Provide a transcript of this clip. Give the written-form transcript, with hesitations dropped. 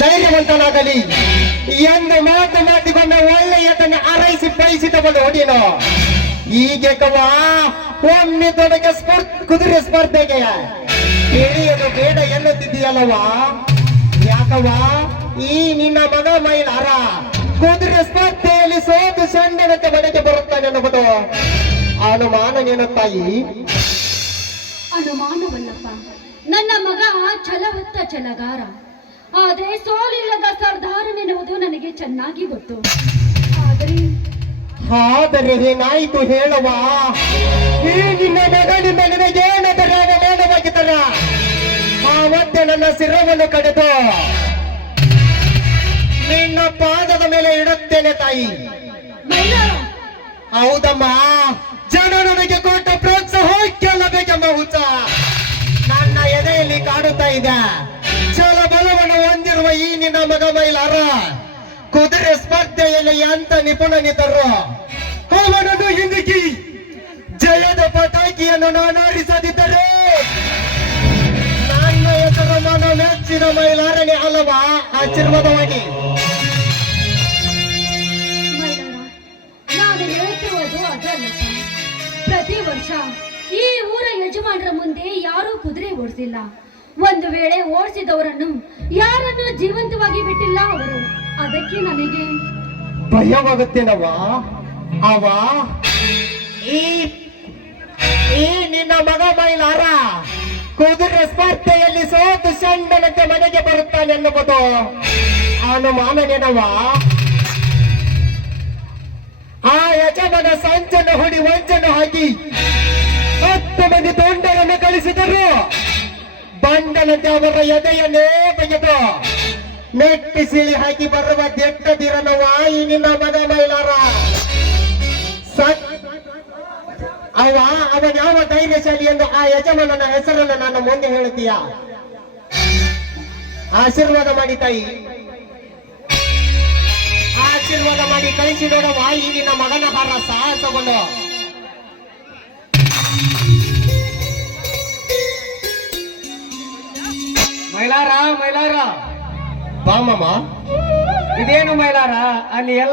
ಧೈರ್ಯವಂತನಾಗಲಿ ಎಂದು ಮಾತು ಮಾತಿಗೊಂಡ ಒಳ್ಳೆಯದನ್ನು ಅರೈಸಿ ಬಯಸಿದವನು ಹೊಡಿನೋ ಹೀಗೆ ಕವಾ ಒಮ್ಮೆ ತೊಡಗೆ ಕುದುರೆ ಸ್ಪರ್ಧೆಗೆ ಹಿಡಿಯಲು ಬೇಡ ಎನ್ನುತ್ತಿದ್ದೀಯಲ್ಲವಾ ಯಾಕವಾ ಈ ನಿನ್ನ ಮಗ ಮೈಲಾರ ಕುದುರೆ ಸ್ಪರ್ಧೆಯಲ್ಲಿ ಸೋತು ಸೊಂಡನಂತೆ ಮನೆಗೆ ಬರುತ್ತಾನೆ ಎನ್ನುವುದು ಅನುಮಾನ ಏನು ತಾಯಿ? ಅನುಮಾನವಲ್ಲಪ್ಪ, ನನ್ನ ಮಗ ಛಲವತ್ತ ಛಲಗಾರ, ಆದ್ರೆ ಸೋಲಿಲ್ಲದ ಸರ್ದಾರನೆನ್ನುವುದು ನನಗೆ ಚೆನ್ನಾಗಿ ಗೊತ್ತು. ಆದರೆ ಏನಾಯ್ತು ಹೇಳುವ ಈ ನಿನ್ನ ಮಗನಿಂದ ನಿನಗೇನಾದರೂ ಅವಮಾನವಾಗಿದ್ದರ ಆ ಮತ್ತೆ ನನ್ನ ಶಿರವನ್ನು ಕಡಿದು ನಿನ್ನ ಪಾದದ ಮೇಲೆ ಇಡುತ್ತೇನೆ ತಾಯಿ. ಹೌದಮ್ಮ, ಜನ ನನಗೆ ಕೊಟ್ಟ ಪ್ರೋತ್ಸಾಹಕ್ಕೆಲ್ಲ ಬೇಕಮ್ಮ ಹುಚ್ಚ ನನ್ನ ಎದೆಯಲ್ಲಿ ಕಾಡುತ್ತಾ ಇದೆ. ಛಲ ಬಲವನ್ನು ಹೊಂದಿರುವ ಈ ನಿನ್ನ ಮಗ ಮೈಲಾರ ಕುದುರೆ ಸ್ಪರ್ಧೆಯಲ್ಲಿ ಎಂತ ನಿಪುಣನಿದ್ದರು ಅವನನ್ನು ಹಿಂದಿಕ್ಕಿ ಜಯದ ಪಟಾಕಿಯನ್ನು ನಾನು ಹಾರಿಸದಿದ್ದರೆ ನನ್ನ ಹೆಸರು ನಾನು ಮೆಚ್ಚಿದ ಮೈಲಾರನೇ ಅಲ್ಲವಾ ಆಶೀರ್ವಾದವಾಗಿ. ನಾನು ಹೇಳ್ತಿರುವುದು ಅದಲ್ಲಪ್ಪ, ಪ್ರತಿ ವರ್ಷ ಈ ಊರ ಯಜಮಾನರ ಮುಂದೆ ಯಾರೂ ಕುದುರೆ ಓಡಿಸಿಲ್ಲ. ಒಂದು ವೇಳೆ ಓಡಿಸಿದವರನ್ನು ಯಾರನ್ನು ಜೀವಂತವಾಗಿ ಬಿಟ್ಟಿಲ್ಲ ಅವರು. ಅದಕ್ಕೆ ನನಗೆ ಭಯವಾಗುತ್ತೇನವ. ಅವ ಈ ನಿನ್ನ ಮಗ ಮೈಲಾರ ಕುದುರೆ ಸ್ಪರ್ಧೆಯಲ್ಲಿ ಸೋತು ಸಣ್ಣನಂತೆ ಮನೆಗೆ ಬರುತ್ತಾನೆ ಎನ್ನುವುದು ಅನುಮಾನನೇನವ. ಆ ಯಜಮಾನ ಸಂಚನ್ನು ಹೊಡಿ ವಂಚನ್ನು ಹಾಕಿ 10 ಮಂದಿ ತೊಂಡರನ್ನು ಕಳಿಸಿದರು. ಬಂಡನಂತೆ ಅವರ ಎದೆಯನ್ನೇ ತೆಗೆದು ಮೆಟ್ಟಿಸಿಳಿ ಹಾಕಿ ಬರುವ ದೆಟ್ಟದಿರನವ ಈ ನಿನ್ನ ಮಗ ಮೈಲಾರ. ಅವನ ಯಾವ ಧೈರ್ಯಶಾಲಿ ಎಂದು ಆ ಯಜಮಾನನ ಹೆಸರನ್ನು ನಾನು ಮುಂದೆ ಹೇಳುತ್ತೀಯ. ಆಶೀರ್ವಾದ ಮಾಡಿ ತಾಯಿ, ಆಶೀರ್ವಾದ ಮಾಡಿ ಕಳಿಸಿ ನೋಡವ ಈ ನಿನ್ನ ಮಗನ ಹಾರ ಸಾಹಸವನ್ನು. ಮೈಲಾರ ಮೈಲಾರ ಬಾಮಮ್ಮ, ಇದೇನು ಮೈಲಾರ ಅಲ್ಲಿ ಎಲ್ಲ